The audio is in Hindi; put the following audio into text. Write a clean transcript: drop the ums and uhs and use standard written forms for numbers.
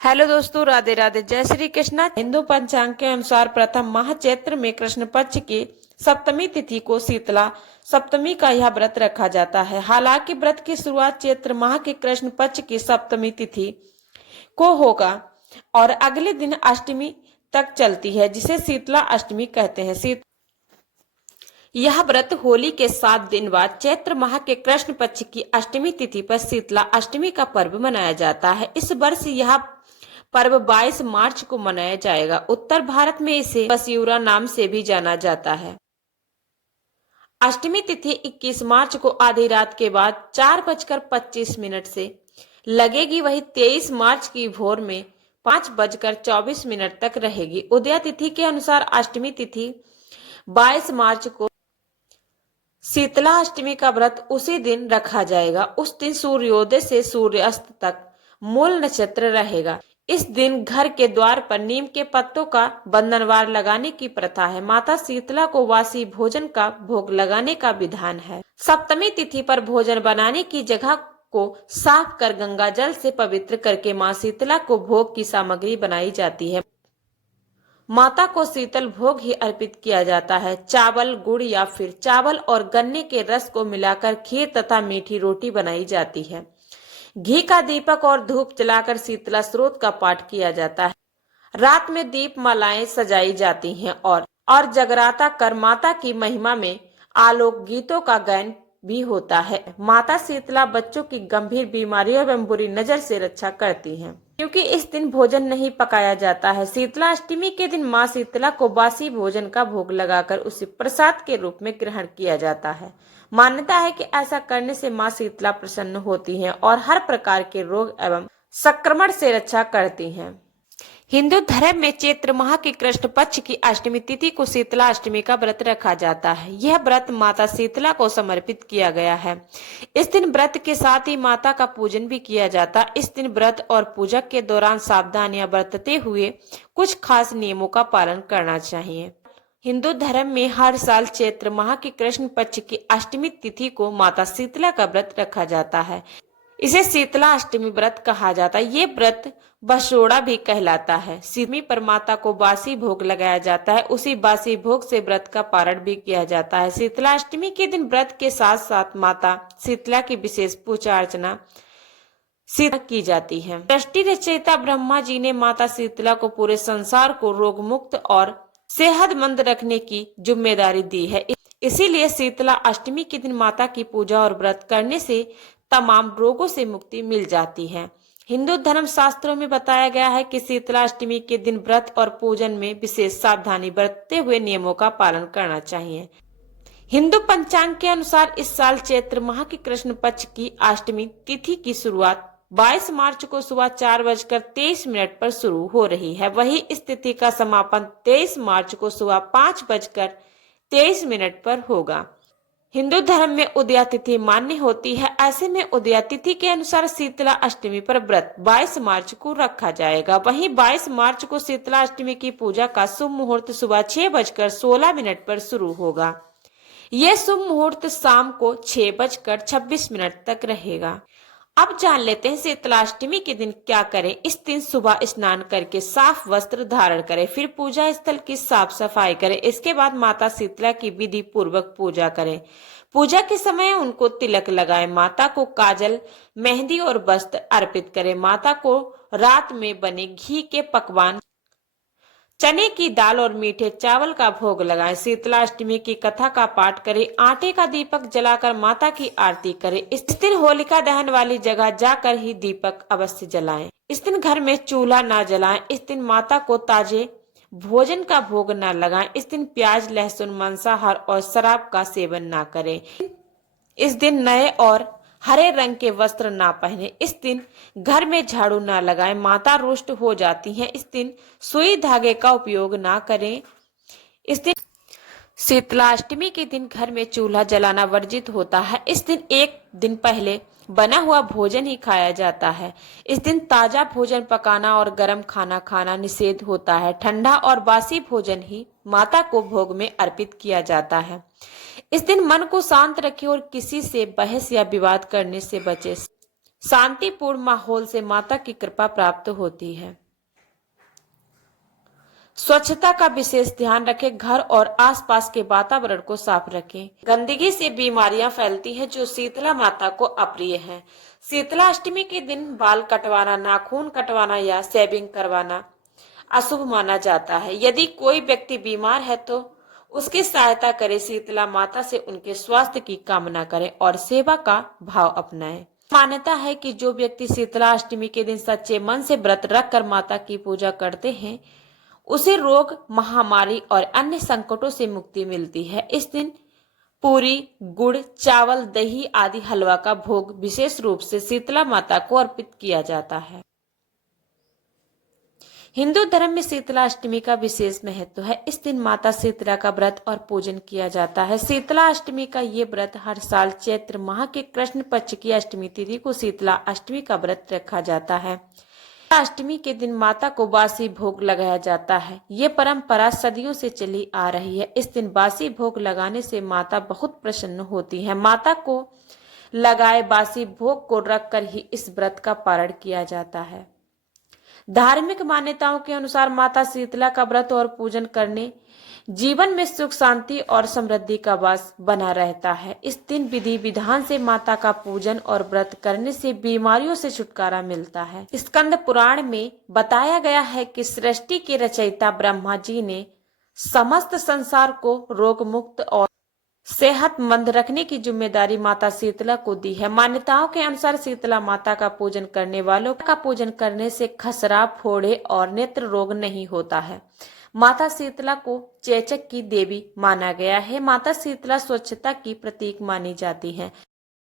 हेलो दोस्तों, राधे राधे, जय श्री कृष्णा। हिंदू पंचांग के अनुसार प्रथम माह चैत्र में कृष्ण पक्ष की सप्तमी तिथि को शीतला सप्तमी का यह व्रत रखा जाता है। हालांकि व्रत की शुरुआत चैत्र माह के कृष्ण पक्ष की सप्तमी तिथि को होगा और अगले दिन अष्टमी तक चलती है, जिसे शीतला अष्टमी कहते हैं। यह व्रत होली के 7 दिन बाद चैत्र माह के कृष्ण पक्ष की अष्टमी तिथि पर शीतला अष्टमी का पर्व मनाया जाता है। इस वर्ष यह पर्व 22 मार्च को मनाया जाएगा। उत्तर भारत में इसे बसियूरा नाम से भी जाना जाता है। अष्टमी तिथि 21 मार्च को आधी रात के बाद 4:25 से लगेगी। वही 23 मार्च की भोर में 5:24 तक रहेगी। उदया तिथि के अनुसार अष्टमी तिथि 22 मार्च को शीतला अष्टमी का व्रत उसी दिन रखा जाएगा। उस दिन सूर्योदय से सूर्यास्त तक मूल नक्षत्र रहेगा। इस दिन घर के द्वार पर नीम के पत्तों का बंधनवार लगाने की प्रथा है। माता शीतला को वासी भोजन का भोग लगाने का विधान है। सप्तमी तिथि पर भोजन बनाने की जगह को साफ कर गंगा जल से पवित्र करके मां शीतला को भोग की सामग्री बनाई जाती है। माता को शीतल भोग ही अर्पित किया जाता है। चावल, गुड़ या फिर चावल और गन्ने के रस को मिलाकर खीर तथा मीठी रोटी बनाई जाती है। घी का दीपक और धूप जलाकर शीतला स्रोत का पाठ किया जाता है। रात में दीप मालाएं सजाई जाती हैं और जगराता कर माता की महिमा में आलोक गीतों का गायन भी होता है। माता शीतला बच्चों की गंभीर बीमारियों एवं बुरी नजर से रक्षा करती हैं, क्योंकि इस दिन भोजन नहीं पकाया जाता है। शीतला अष्टमी के दिन मां शीतला को बासी भोजन का भोग लगाकर उसे प्रसाद के रूप में ग्रहण किया जाता है। मान्यता है कि ऐसा करने से मां शीतला प्रसन्न होती हैं और हर प्रकार के रोग एवं संक्रमण से रक्षा करती हैं। हिंदू धर्म में चैत्र माह के कृष्ण पक्ष की अष्टमी तिथि को शीतला अष्टमी का व्रत रखा जाता है। यह व्रत माता शीतला को समर्पित किया गया है। इस दिन व्रत के साथ ही माता का पूजन भी किया जाता है। इस दिन व्रत और पूजा के दौरान सावधानियां बरतते हुए कुछ खास नियमों का पालन करना चाहिए। हिंदू धर्म में हर साल चैत्र माह की कृष्ण पक्ष की अष्टमी तिथि को माता शीतला का व्रत रखा जाता है। इसे शीतला अष्टमी व्रत कहा जाता है। ये व्रत बसोड़ा भी कहलाता है। सिमी पर माता को बासी भोग लगाया जाता है। उसी बासी भोग से व्रत का पारण भी किया जाता है। शीतला अष्टमी के दिन व्रत के साथ साथ माता शीतला की विशेष पूजा अर्चना की जाती है। सृष्टि रचयिता ब्रह्मा जी ने माता शीतला को पूरे संसार को रोग मुक्त और सेहतमंद रखने की जिम्मेदारी दी है। इसीलिए शीतला अष्टमी के दिन माता की पूजा और व्रत करने से तमाम रोगों से मुक्ति मिल जाती है। हिंदू धर्म शास्त्रों में बताया गया है कि शीतला अष्टमी के दिन व्रत और पूजन में विशेष सावधानी बरतते हुए नियमों का पालन करना चाहिए। हिंदू पंचांग के अनुसार इस साल चैत्र माह की कृष्ण पक्ष की अष्टमी तिथि की शुरुआत 22 मार्च को सुबह 4:23 पर शुरू हो रही है। वही इस तिथि का समापन 23 मार्च को सुबह 5:23 पर होगा। हिंदू धर्म में उदया तिथि मान्य होती है। ऐसे में उदया तिथि के अनुसार शीतला अष्टमी पर व्रत 22 मार्च को रखा जाएगा। वहीं 22 मार्च को शीतला अष्टमी की पूजा का शुभ मुहूर्त सुबह 6:16 पर शुरू होगा। यह शुभ मुहूर्त शाम को 6:26 तक रहेगा। अब जान लेते हैं शीतला अष्टमी के दिन क्या करें। इस दिन सुबह स्नान करके साफ वस्त्र धारण करें, फिर पूजा स्थल की साफ सफाई करें। इसके बाद माता शीतला की विधि पूर्वक पूजा करें। पूजा के समय उनको तिलक लगाएं। माता को काजल, मेहंदी और वस्त्र अर्पित करें। माता को रात में बने घी के पकवान, चने की दाल और मीठे चावल का भोग लगाएं। शीतला अष्टमी की कथा का पाठ करें। आटे का दीपक जलाकर माता की आरती करें। इस दिन होलिका दहन वाली जगह जाकर ही दीपक अवश्य जलाएं। इस दिन घर में चूल्हा ना जलाएं। इस दिन माता को ताजे भोजन का भोग न लगाएं। इस दिन प्याज, लहसुन, मांसाहार और शराब का सेवन ना करें। इस दिन नए और हरे रंग के वस्त्र ना पहने। इस दिन घर में झाड़ू ना लगाएं। माता रुष्ट हो जाती हैं। इस दिन सुई धागे का उपयोग ना करें। इस दिन शीतला अष्टमी के दिन घर में चूल्हा जलाना वर्जित होता है। इस दिन एक दिन पहले बना हुआ भोजन ही खाया जाता है। इस दिन ताजा भोजन पकाना और गर्म खाना खाना निषेध होता है। ठंडा और बासी भोजन ही माता को भोग में अर्पित किया जाता है। इस दिन मन को शांत रखें और किसी से बहस या विवाद करने से बचे। शांतिपूर्ण माहौल से माता की कृपा प्राप्त होती है। स्वच्छता का विशेष ध्यान रखें। घर और आसपास के वातावरण को साफ रखें। गंदगी से बीमारियां फैलती हैं जो शीतला माता को अप्रिय है। शीतला अष्टमी के दिन बाल कटवाना, नाखून कटवाना या शेविंग करवाना अशुभ माना जाता है। यदि कोई व्यक्ति बीमार है तो उसकी सहायता करें। शीतला माता से उनके स्वास्थ्य की कामना करें और सेवा का भाव अपनाएं। मान्यता है कि जो व्यक्ति शीतला अष्टमी के दिन सच्चे मन से व्रत रखकर माता की पूजा करते हैं उसे रोग, महामारी और अन्य संकटों से मुक्ति मिलती है। इस दिन पूरी, गुड़, चावल, दही आदि हलवा का भोग विशेष रूप से शीतला माता को अर्पित किया जाता है। हिंदू धर्म में शीतला अष्टमी का विशेष महत्व है। इस दिन माता शीतला का व्रत और पूजन किया जाता है। शीतला अष्टमी का ये व्रत हर साल चैत्र माह के कृष्ण पक्ष की अष्टमी तिथि को शीतला अष्टमी का व्रत रखा जाता है। अष्टमी के दिन माता को बासी भोग लगाया जाता है। ये परंपरा सदियों से चली आ रही है। इस दिन बासी भोग लगाने से माता बहुत प्रसन्न होती है। माता को लगाए बासी भोग को रखकर ही इस व्रत का पारण किया जाता है। धार्मिक मान्यताओं के अनुसार माता शीतला का व्रत और पूजन करने जीवन में सुख, शांति और समृद्धि का वास बना रहता है। इस दिन विधि विधान से माता का पूजन और व्रत करने से बीमारियों से छुटकारा मिलता है। स्कंद पुराण में बताया गया है कि सृष्टि के रचयिता ब्रह्मा जी ने समस्त संसार को रोग मुक्त और सेहतमंद रखने की जिम्मेदारी माता शीतला को दी है। मान्यताओं के अनुसार शीतला माता का पूजन करने वालों का पूजन करने से खसरा, फोड़े और नेत्र रोग नहीं होता है। माता शीतला को चेचक की देवी माना गया है। माता शीतला स्वच्छता की प्रतीक मानी जाती है।